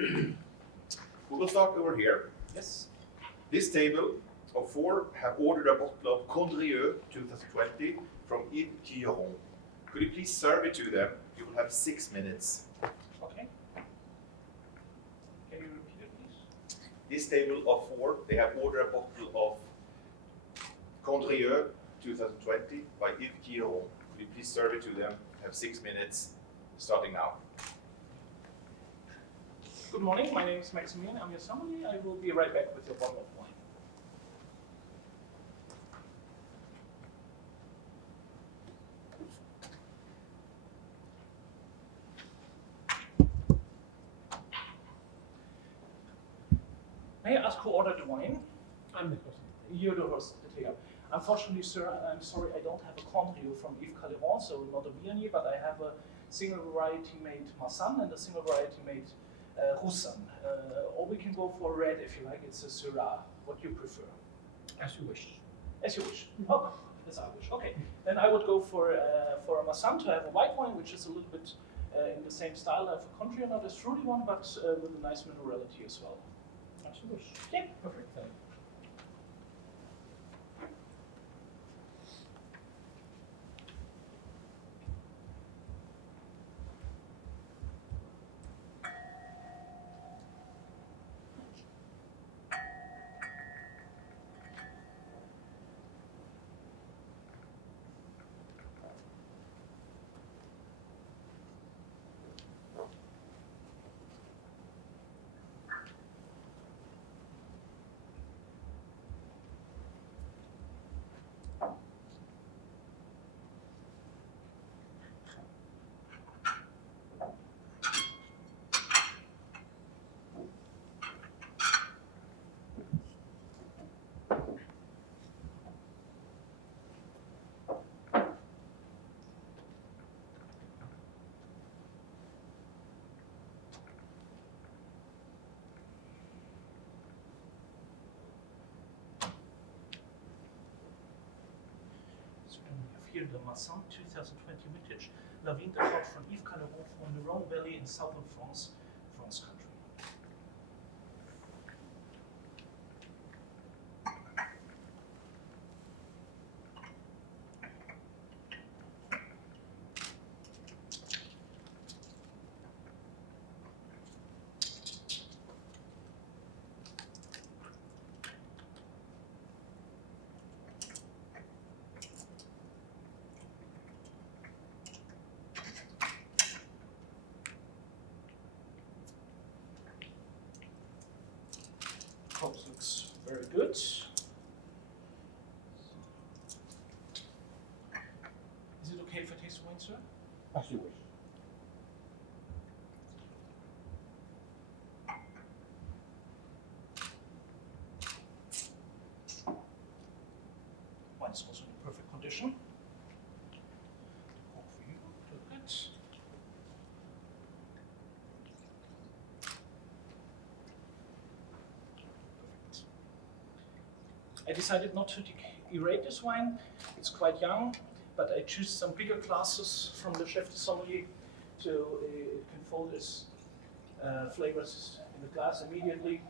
We will start over here. Yes. This table of 4 have ordered a bottle of Condrieu 2020 from Yves Guilleron. Could you please serve it to them? You will have 6 minutes. Okay. Can you repeat it, please? This table of 4, they have ordered a bottle of Condrieu 2020 by Yves Guilleron. Could you please serve it to them? Have 6 minutes, starting now. Good morning, my name is Maximilian, I'm your sommelier. I will be right back with your bottle of wine. May I ask who ordered the wine? I'm the host. You're the host. Yeah. Unfortunately, sir, I'm sorry, I don't have a Condrieu from Yves Guilleron, so not a Viognier, but I have a single variety made Marsanne and a single variety made Roussanne. Or we can go for red if you like, it's a Syrah. What do you prefer? As you wish. As you wish. Oh, as I wish. Okay, then I would go for a Marsanne to have a white wine, which is a little bit in the same style of a Condrieu, not as fruity one, but with a nice minerality as well. As you wish. Yeah. Perfect. Here the Marsanne 2020 vintage, La Vintage from Yves Guilleron from the Rhone Valley in southern France, France country. Corpse looks very good. Is it okay if I taste the wine, sir? As you wish. Wine is also in perfect condition. Cork for you, look good. I decided not to aerate this wine. It's quite young, but I choose some bigger glasses from the chef de sommelier so it can fold its flavors in the glass immediately.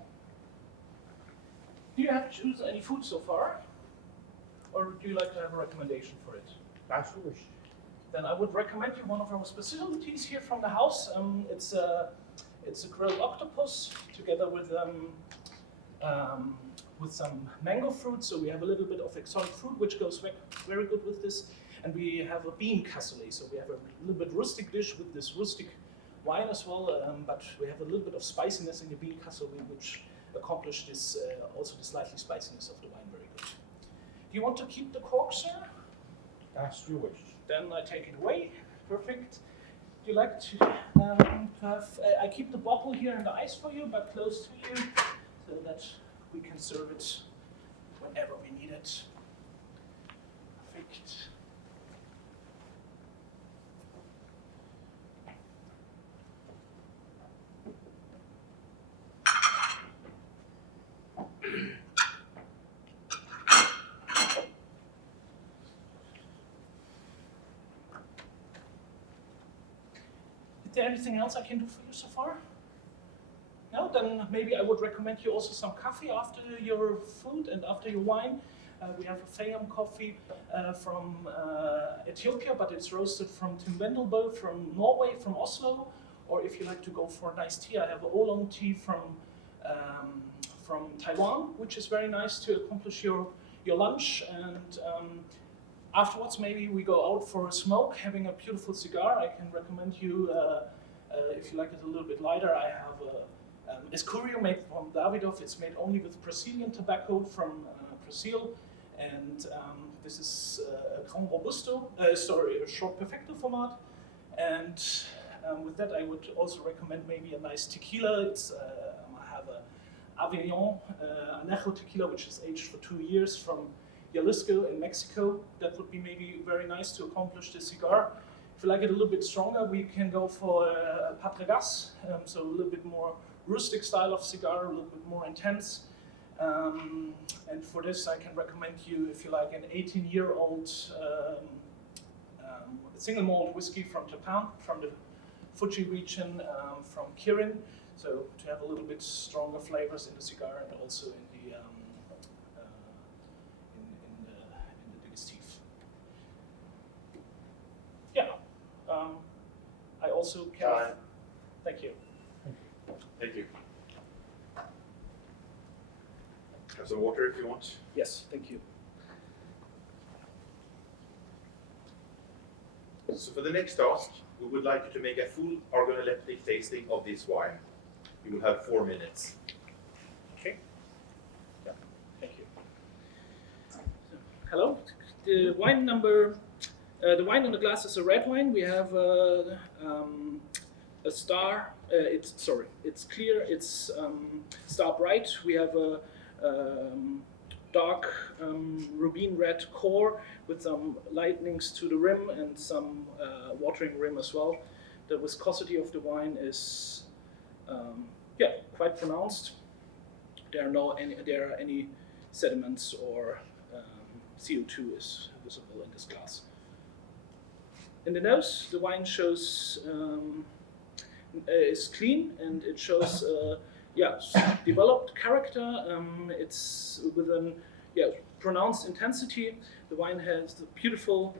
Do you have to choose any food so far? Or do you like to have a recommendation for it? As you wish. Then I would recommend you one of our specialties here from the house. It's a grilled octopus together with some mango fruit, so we have a little bit of exotic fruit, which goes very good with this. And we have a bean cassoulet, so we have a little bit rustic dish with this rustic wine as well, but we have a little bit of spiciness in the bean cassoulet, which accomplished this, also the slightly spiciness of the wine very good. Do you want to keep the cork, sir? As you wish. Then I take it away. Perfect. Do you like to have, I keep the bottle here in the ice for you, but close to you, so that we can serve it whenever we need it. Perfect. Is there anything else I can do for you so far? No, then maybe I would recommend you also some coffee after your food and after your wine. We have a Fayam coffee from Ethiopia, but it's roasted from Timvendelbo from Norway, from Oslo. Or if you like to go for a nice tea, I have oolong tea from Taiwan, which is very nice to accomplish your lunch. And afterwards, maybe we go out for a smoke, having a beautiful cigar. I can recommend you, if you like it a little bit lighter, I have a Escurio made from Davidoff. It's made only with Brazilian tobacco from Brazil. And this is a Gran Robusto, a short Perfecto format. And with that, I would also recommend maybe a nice tequila. I have a Avignon Anejo tequila, which is aged for 2 years from Jalisco in Mexico. That would be maybe very nice to accomplish the cigar. If you like it a little bit stronger, we can go for a Patregas, so a little bit more rustic style of cigar, a little bit more intense. And for this, I can recommend you, if you like, an 18-year-old single malt whiskey from Japan, from the Fuji region, from Kirin. So to have a little bit stronger flavors in the cigar and also in the digestive. Yeah. I also can. Thank you. Thank you. Have some water if you want. Yes, thank you. So for the next task, we would like you to make a full organoleptic tasting of this wine. You will have 4 minutes. Okay. Yeah, thank you. Hello. The wine the wine in the glass is a red wine. We have a star. It's clear. It's star bright. We have a dark rubin red core with some lightnings to the rim and some watering rim as well. The viscosity of the wine is quite pronounced. There are any sediments or CO2 is visible in this glass. In the nose, the wine shows is clean and it shows developed character. It's with a pronounced intensity. The wine has the beautiful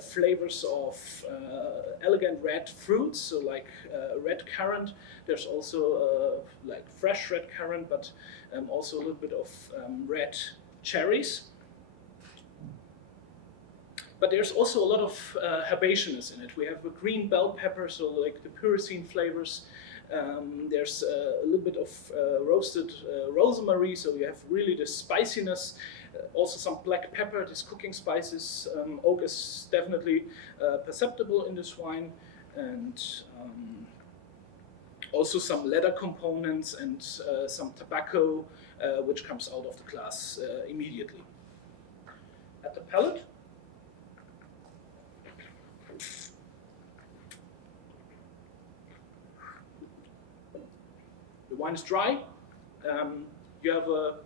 flavors of elegant red fruits, so like red currant. There's also like fresh red currant, but also a little bit of red cherries. But there's also a lot of herbaceousness in it. We have a green bell pepper, so like the pyrrhine flavors. There's a little bit of roasted rosemary, so you have really the spiciness. Also some black pepper, these cooking spices. Oak is definitely perceptible in this wine, and also some leather components and some tobacco, which comes out of the glass immediately. At the palate, the wine is dry. You have a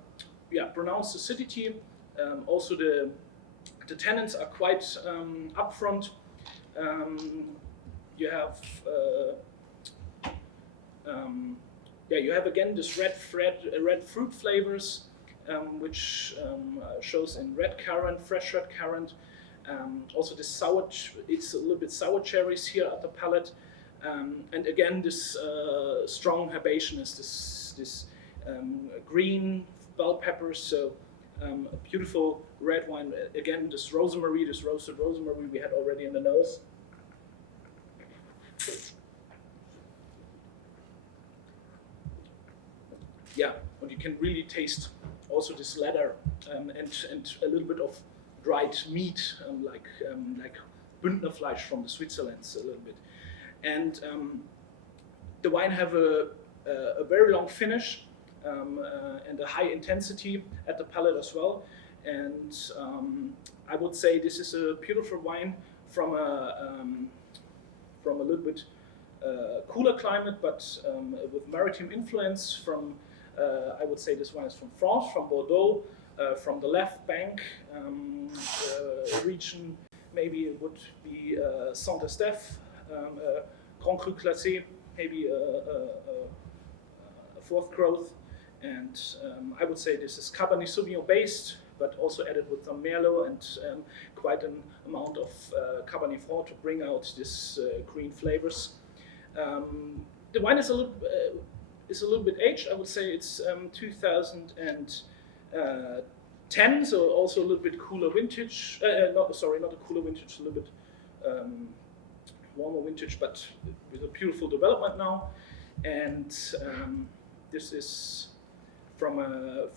pronounced acidity. Also the tannins are quite upfront. You have you have again this red fruit flavors, which shows in red currant, fresh red currant. Also this sour, it's a little bit sour cherries here at the palate. And again, this strong herbaceousness, this green bell peppers, so a beautiful red wine. Again, this rosemary, this roasted rosemary we had already in the nose. Yeah, but you can really taste also this leather and a little bit of dried meat, like Bündnerfleisch from the Switzerlands a little bit. And the wine have a very long finish and a high intensity at the palate as well. And I would say this is a beautiful wine from a little bit cooler climate, but with maritime influence. From I would say this wine is from France, from Bordeaux, from the left bank region. Maybe it would be Saint-Estèphe. Grand Cru Classé, maybe fourth growth, and I would say this is Cabernet Sauvignon based, but also added with some Merlot and quite an amount of Cabernet Franc to bring out this green flavors. The wine is a little bit aged. I would say it's 2010, so also a little bit cooler vintage. Not a cooler vintage, a little bit warmer vintage, but with a beautiful development now. And this is from a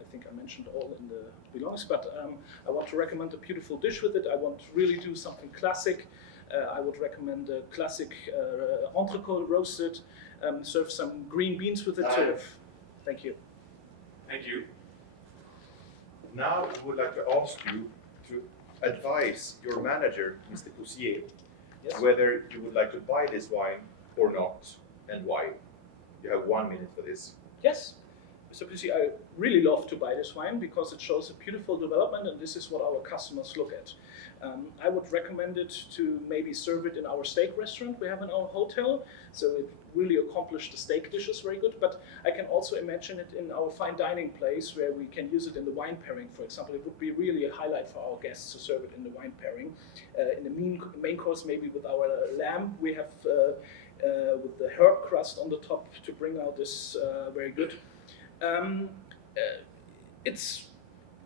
I think I mentioned all in the belongs, but I want to recommend a beautiful dish with it. I want to really do something classic. I would recommend a classic entrecôte roasted. Serve some green beans with it. Thank you. Thank you. Now I would like to ask you to advise your manager, Mr. Poussier, Yes. whether you would like to buy this wine or not, and why. You have 1 minute for this. Yes. So Poussier, I really love to buy this wine because it shows a beautiful development, and this is what our customers look at. I would recommend it to maybe serve it in our steak restaurant we have in our hotel, so it really accomplished the steak dishes very good, but I can also imagine it in our fine dining place where we can use it in the wine pairing, for example. It would be really a highlight for our guests to serve it in the wine pairing. In the main course, maybe with our lamb, we have with the herb crust on the top to bring out this very good.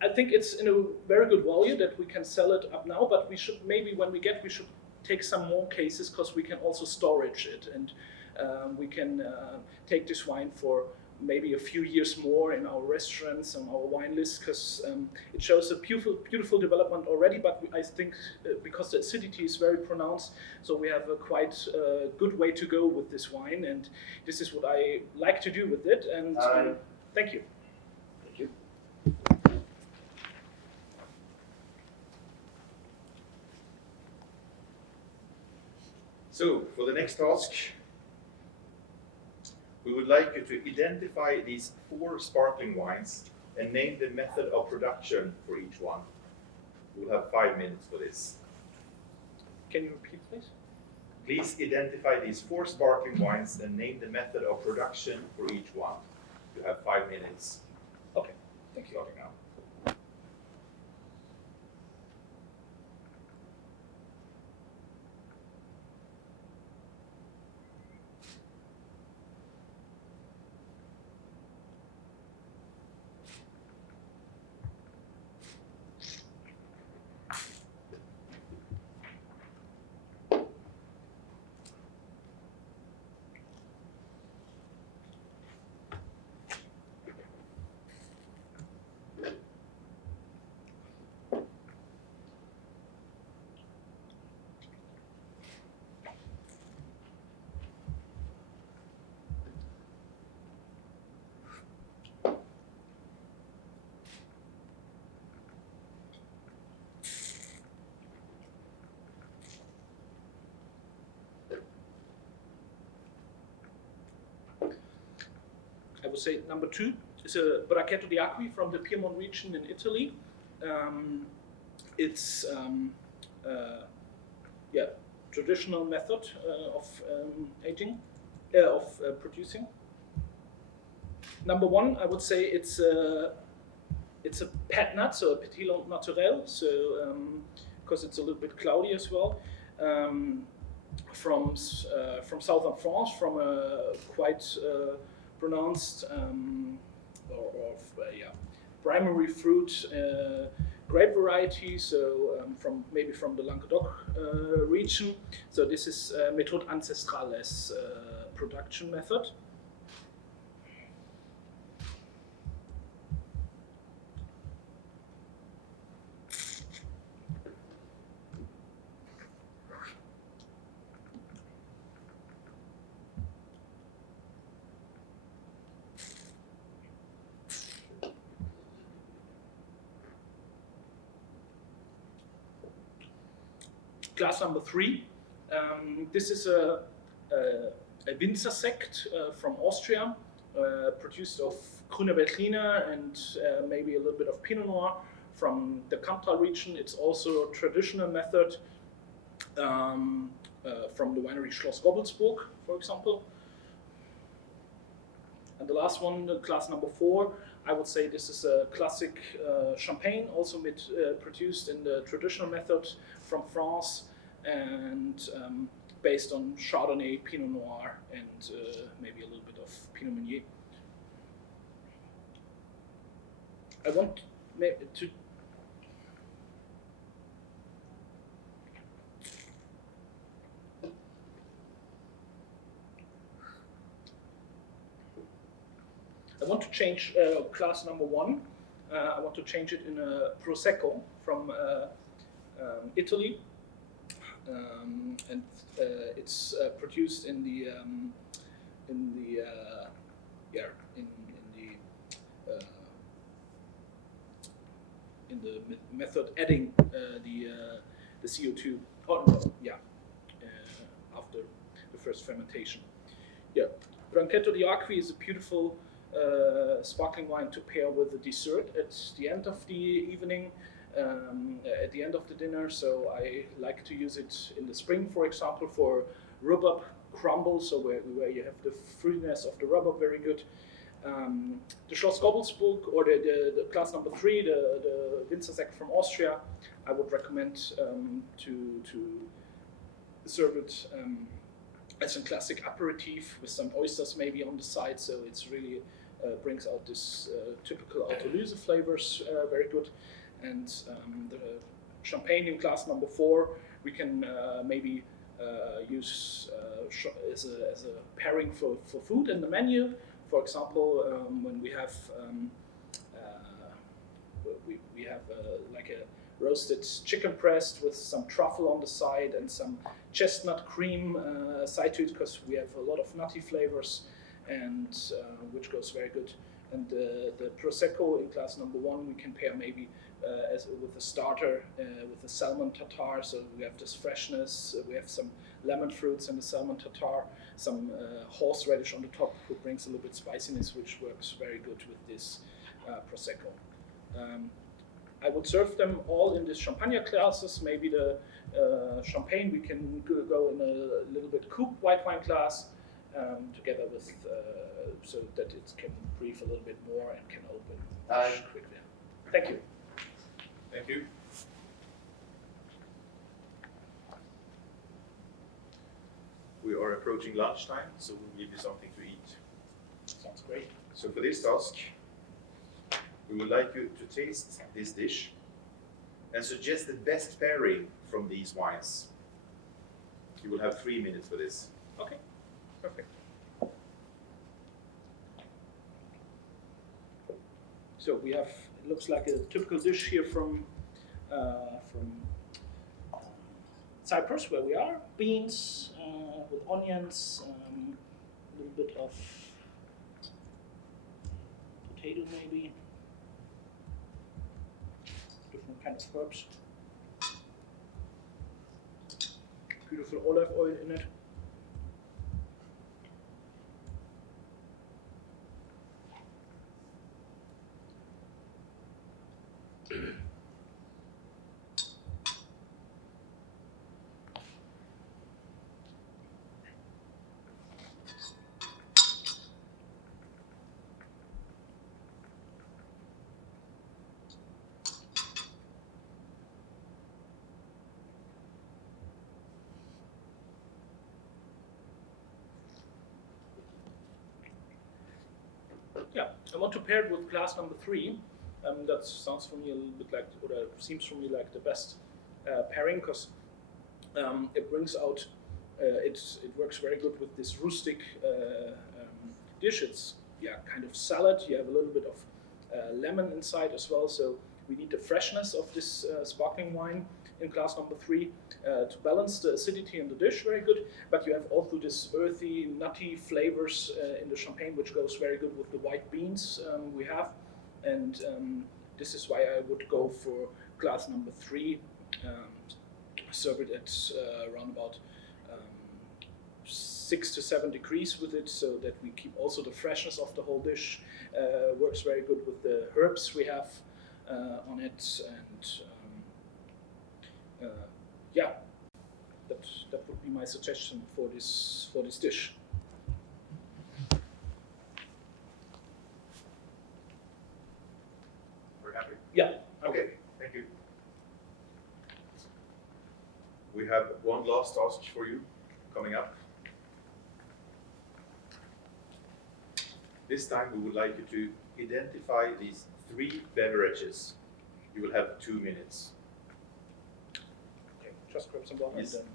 I think it's in a very good value that we can sell it up now, but we should maybe when we should take some more cases because we can also storage it, and we can take this wine for maybe a few years more in our restaurants and our wine list because it shows a beautiful development already, but I think because the acidity is very pronounced, so we have a quite good way to go with this wine, and this is what I like to do with it, and thank you. Thank you. So, for the next task, we would like you to identify these 4 sparkling wines and name the method of production for each one. We'll have 5 minutes for this. Can you repeat, please? Please identify these 4 sparkling wines and name the method of production for each one. You have 5 minutes. Okay, thank you. Starting now. I would say number 2 is a Brachetto di Acqui from the Piedmont region in Italy. It's traditional method of aging, of producing. Number 1, I would say it's a pet nut, so a Petit Naturel, so because it's a little bit cloudy as well. From southern France, from a quite pronounced primary fruit grape variety, so maybe from the Languedoc region. So this is Méthode Ancestrales production method. Glass number 3. This is a Winzer sect from Austria, produced of Grüne Veltliner and maybe a little bit of Pinot Noir from the Kamtal region. It's also a traditional method from the winery Schloss Gobbelsburg, for example. And the last one, class number 4, I would say this is a classic champagne, also produced in the traditional method from France, and based on Chardonnay, Pinot Noir, and maybe a little bit of Pinot Meunier. I want to change class number 1. I want to change it in a Prosecco from Italy, and it's produced in the method adding the CO2 after the first fermentation. Yeah, Branchetto di Acqui is a beautiful sparkling wine to pair with a dessert at the end of the evening, at the end of the dinner. So I like to use it in the spring, for example, for rhubarb crumble, so where you have the fruitiness of the rhubarb very good. The Schloss Gobbelsburg, or the class number 3, the Winzersekt from Austria, I would recommend to serve it as a classic aperitif with some oysters maybe on the side. So it's really brings out this typical Autolyse flavors very good. And the champagne in class number 4 we can maybe use as a pairing for food in the menu. For example, when we have like a roasted chicken breast with some truffle on the side and some chestnut cream side to it, because we have a lot of nutty flavors, and which goes very good. And the Prosecco in class number 1 we can pair maybe with a starter with a salmon tartare. So we have this freshness, we have some lemon fruits and the salmon tartare, some horseradish on the top, who brings a little bit spiciness, which works very good with this Prosecco. I would serve them all in these Champagner classes. Maybe the champagne we can go in a little bit coupe white wine class together with, so that it can breathe a little bit more and can open quickly. Thank you. Thank you. We are approaching lunchtime, so we'll give you something to eat. Sounds great. So for this task, we would like you to taste this dish and suggest the best pairing from these wines. You will have 3 minutes for this. Okay, perfect. So we have, it looks like a typical dish here from Cyprus, where we are. Beans with onions, a little bit of potato maybe, different kind of herbs. Beautiful olive oil in it. Yeah, I want to pair it with glass number 3. That sounds for me a little bit like, or seems for me like the best pairing, because it brings out, it works very good with this rustic dish. It's kind of salad. You have a little bit of lemon inside as well, so we need the freshness of this sparkling wine in glass number 3 to balance the acidity in the dish very good, but you have also this earthy, nutty flavors in the champagne, which goes very good with the white beans we have, and this is why I would go for glass number 3. Serve it at around about 6 to 7 degrees with it, so that we keep also the freshness of the whole dish. Works very good with the herbs we have on it, and that would be my suggestion for this dish. We're happy. Yeah. Okay, thank you. We have one last task for you coming up. This time we would like you to identify these 3 beverages. You will have 2 minutes. Okay, just grab some water. Yes. And then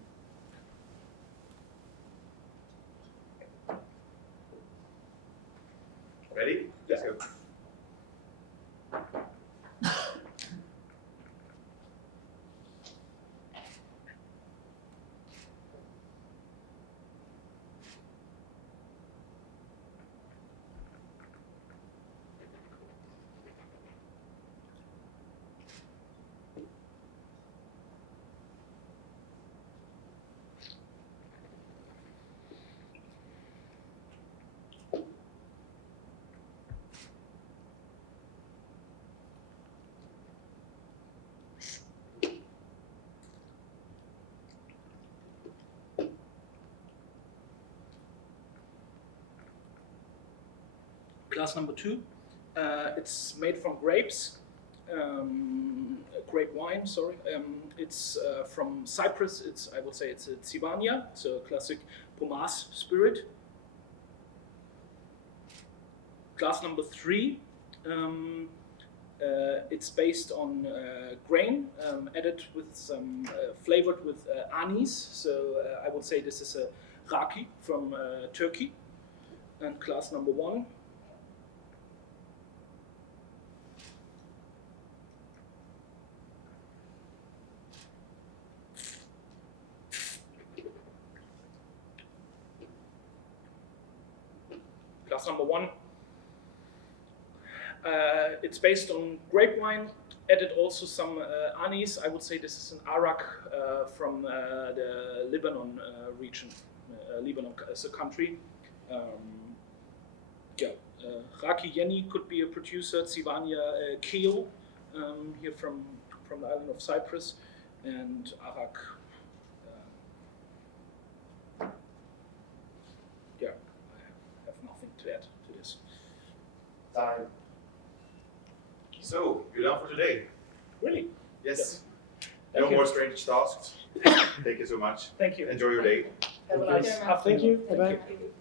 Ready? Let's go. glass number 2. It's made from grapes, grape wine. Sorry, it's from Cyprus. I would say it's a Tsivania, so a classic Pomace spirit. Glass number 3. It's based on grain, added with some flavored with anise. So I would say this is a raki from Turkey. And glass number 1. Glass number 1. It's based on grape wine, added also some anise. I would say this is an arak from the Lebanon region, Lebanon as a country. Raki Yeni could be a producer, Tsivania Keel, here from the island of Cyprus, and arak. I have nothing to add to this. Time. So, you're done for today. Really? Yes. Thank No you. more strange tasks. Thank you so much. Thank you. Enjoy your day. Have a Thank nice you. afternoon. Thank you. Bye-bye. Thank you.